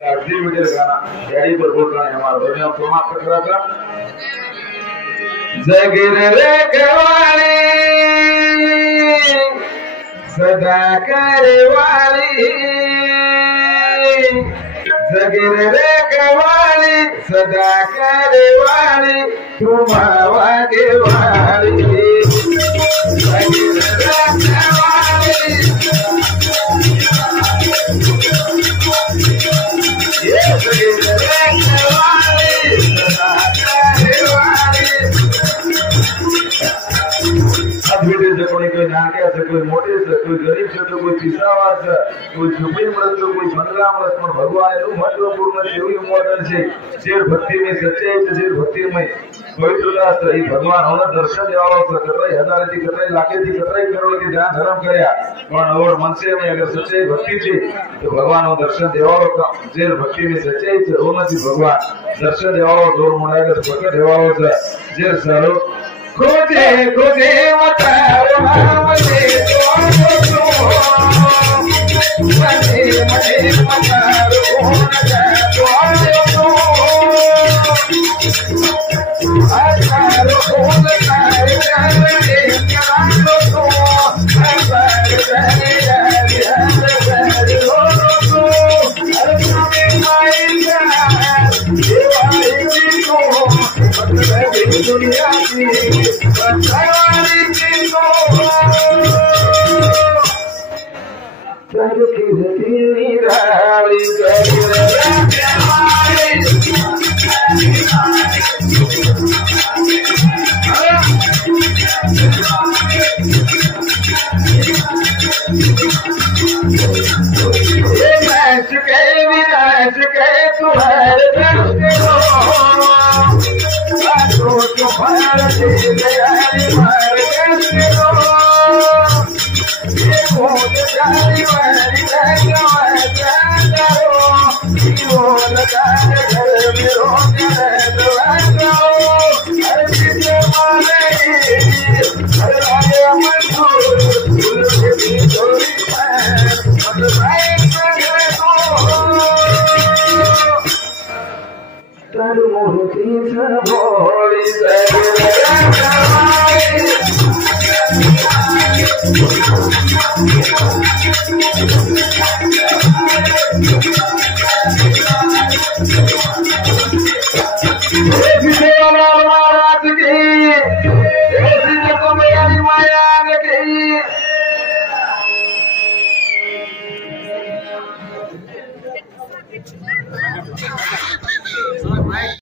आरती वगैरह गाना यही पर बोल रहे हैं हमारा भजन हम समाप्त कर रहा था। जगिर रे कवाली सदा करवाली, जगिर रे कवाली सदा करवाली तुम आवागे वाली, जगिर रे कवाली कोई नाके से कोई मोटे से कोई गरीब से तो कोई पिसावा से कोई झुपड़ी मरत तो कोई बंगला मरत पर भगवान एवं महत्वपूर्ण છે એવું ઇમ્પોર્ટન્ટ છે જે ભક્તિ में सच्चाई છે જે भक्ति में पवित्रता છે એ ભગવાન ઓને દર્શન દેવાળો છે કતરાઈ હજારથી કતરાઈ લાખેથી કતરાઈ કરોડથી જ્યાં ધર્મ કર્યા પણ ઓર મનસે में अगर सच्चाई भक्ति છે तो भगवान નો દર્શન દેવાળો જે भक्ति में सच्चाई છે ઓનાથી भगवान दर्शन देवाळो जोर मोडागर प्रकट देवाळो છે જે સારો खोजे खोजे मतारो मते तो मते मते मतारो नगा तो आतारो खोज करे करे करांदो तो आतार करे यारी यारी रो तो अरे माईया देवाली को बदले दुनिया की बदलावी की को चल की नीराली जगिर रे कवाली विनाश के तुम्हारे दर्शन हो तुम्हारे दयारी मारे दर्शन हो ये मोद जारी मारी लगवाए जाओ यो लगा घर में रोज दवाओ हर चीज मारे हर आगे मंजूर फूल की चोरी तारू मोहती से भोली महाराज की माया की